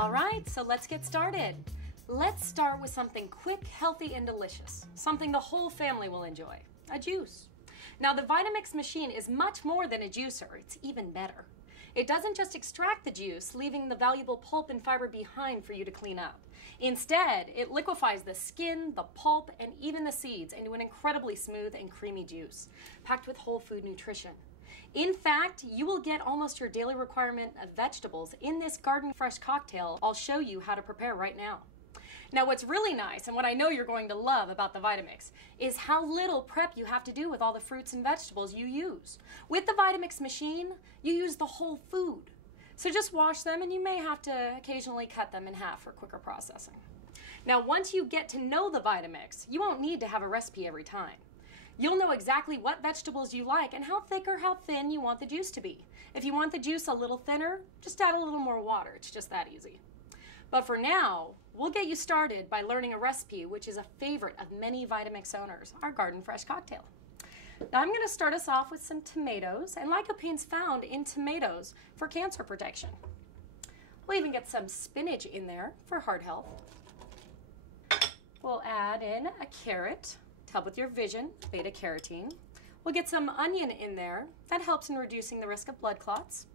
All right, so let's get started. Let's start with something quick, healthy, and delicious. Something the whole family will enjoy. A juice. Now, the Vitamix machine is much more than a juicer. It's even better. It doesn't just extract the juice, leaving the valuable pulp and fiber behind for you to clean up. Instead, it liquefies the skin, the pulp, and even the seeds into an incredibly smooth and creamy juice, packed with whole food nutrition. In fact, you will get almost your daily requirement of vegetables in this garden fresh cocktail I'll show you how to prepare right now. Now, what's really nice, and what I know you're going to love about the Vitamix, is how little prep you have to do with all the fruits and vegetables you use. With the Vitamix machine, you use the whole food. So just wash them, and you may have to occasionally cut them in half for quicker processing. Now, once you get to know the Vitamix, you won't need to have a recipe every time. You'll know exactly what vegetables you like and how thick or how thin you want the juice to be. If you want the juice a little thinner, just add a little more water. It's just that easy. But for now, we'll get you started by learning a recipe which is a favorite of many Vitamix owners, our garden fresh cocktail. Now I'm going to start us off with some tomatoes and lycopene's found in tomatoes for cancer protection. We'll even get some spinach in there for heart health. We'll add in a carrot to help with your vision, beta carotene. We'll get some onion in there. That helps in reducing the risk of blood clots.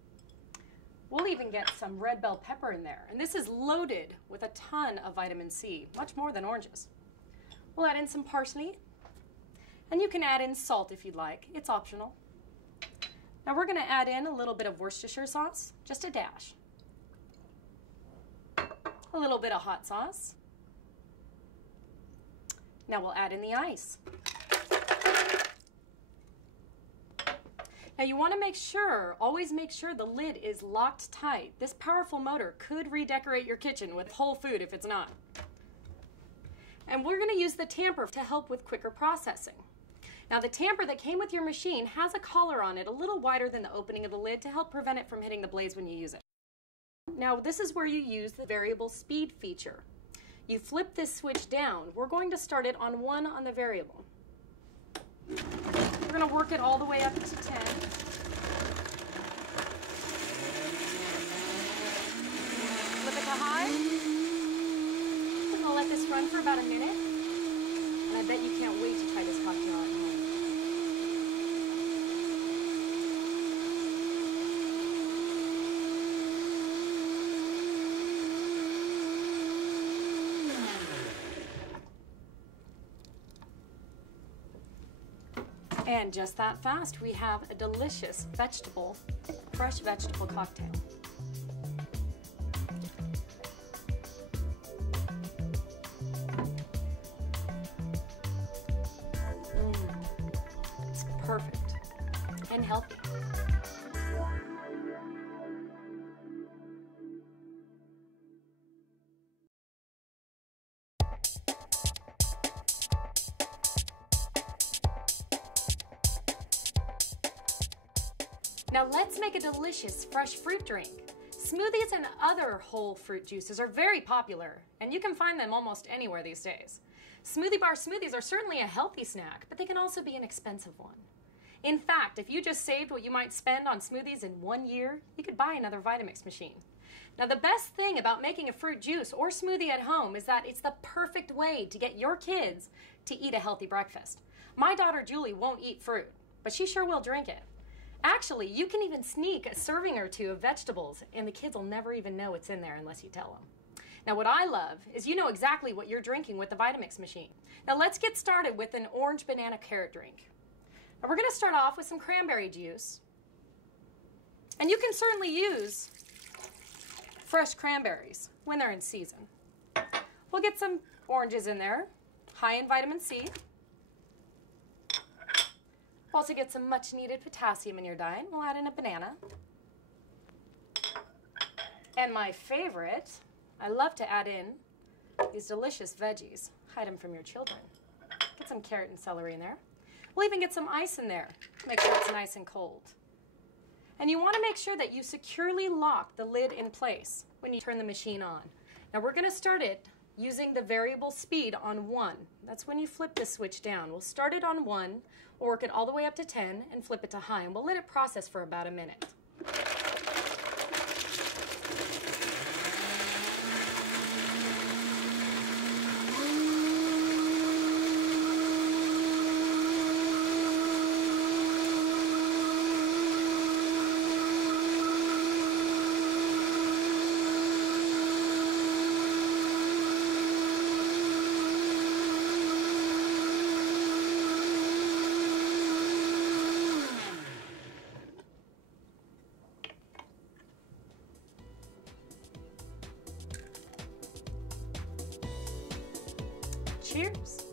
We'll even get some red bell pepper in there. And this is loaded with a ton of vitamin C, much more than oranges. We'll add in some parsley. And you can add in salt if you'd like. It's optional. Now we're going to add in a little bit of Worcestershire sauce, just a dash. A little bit of hot sauce. Now we'll add in the ice. Now you want to make sure, always make sure the lid is locked tight. This powerful motor could redecorate your kitchen with whole food if it's not. And we're going to use the tamper to help with quicker processing. Now the tamper that came with your machine has a collar on it a little wider than the opening of the lid to help prevent it from hitting the blades when you use it. Now this is where you use the variable speed feature. You flip this switch down. We're going to start it on 1 on the variable. We're going to work it all the way up to 10. Flip it to high. We're going to let this run for about a minute. And I bet you can't wait to try this cocktail at home. And just that fast, we have a delicious fresh vegetable cocktail. It's perfect and healthy. Now let's make a delicious fresh fruit drink. Smoothies and other whole fruit juices are very popular, and you can find them almost anywhere these days. Smoothie bar smoothies are certainly a healthy snack, but they can also be an expensive one. In fact, if you just saved what you might spend on smoothies in 1 year, you could buy another Vitamix machine. Now the best thing about making a fruit juice or smoothie at home is that it's the perfect way to get your kids to eat a healthy breakfast. My daughter Julie won't eat fruit, but she sure will drink it. Actually, you can even sneak a serving or two of vegetables, and the kids will never even know it's in there unless you tell them. Now, what I love is you know exactly what you're drinking with the Vitamix machine. Now, let's get started with an orange banana carrot drink. Now, we're going to start off with some cranberry juice. And you can certainly use fresh cranberries when they're in season. We'll get some oranges in there, high in vitamin C. Also get some much needed potassium in your diet. We'll add in a banana. And my favorite, I love to add in these delicious veggies. Hide them from your children. Get some carrot and celery in there. We'll even get some ice in there to make sure it's nice and cold. And you want to make sure that you securely lock the lid in place when you turn the machine on. Now we're going to start it using the variable speed on 1. That's when you flip the switch down. We'll start it on 1, we'll work it all the way up to 10, and flip it to high, and we'll let it process for about a minute. Cheers.